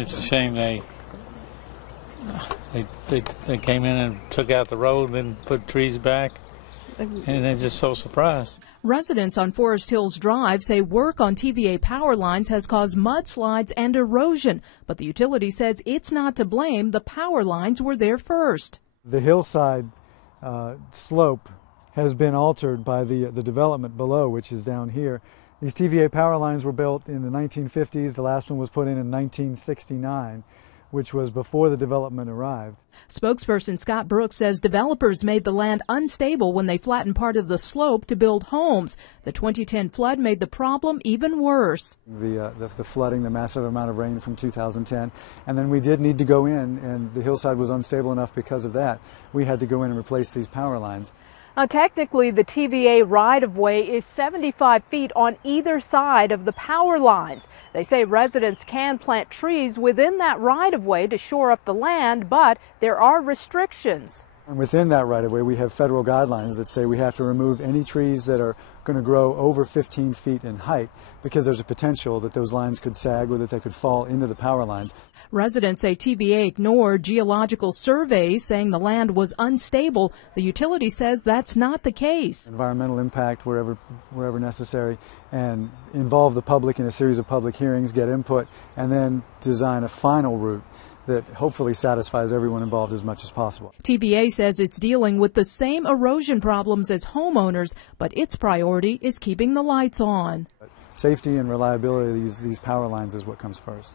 It's a shame they came in and took out the road and put trees back, and they're just so surprised. Residents on Forest Hills Drive say work on TVA power lines has caused mudslides and erosion, but the utility says it's not to blame. The power lines were there first. The hillside slope has been altered by the development below, which is down here. These TVA power lines were built in the 1950s. The last one was put in 1969, which was before the development arrived. Spokesperson Scott Brooks says developers made the land unstable when they flattened part of the slope to build homes. The 2010 flood made the problem even worse. The flooding, the massive amount of rain from 2010, and then we did need to go in, and the hillside was unstable enough because of that. We had to go in and replace these power lines. Technically, the TVA right-of-way is 75 feet on either side of the power lines. They say residents can plant trees within that right-of-way to shore up the land, but there are restrictions. And within that right-of-way, we have federal guidelines that say we have to remove any trees that are going to grow over 15 feet in height, because there's a potential that those lines could sag or that they could fall into the power lines. Residents say TVA ignored Geological Survey, saying the land was unstable. The utility says that's not the case. Environmental impact wherever necessary, and involve the public in a series of public hearings, get input, and then design a final route that hopefully satisfies everyone involved as much as possible. TVA says it's dealing with the same erosion problems as homeowners, but its priority is keeping the lights on. Safety and reliability of these power lines is what comes first.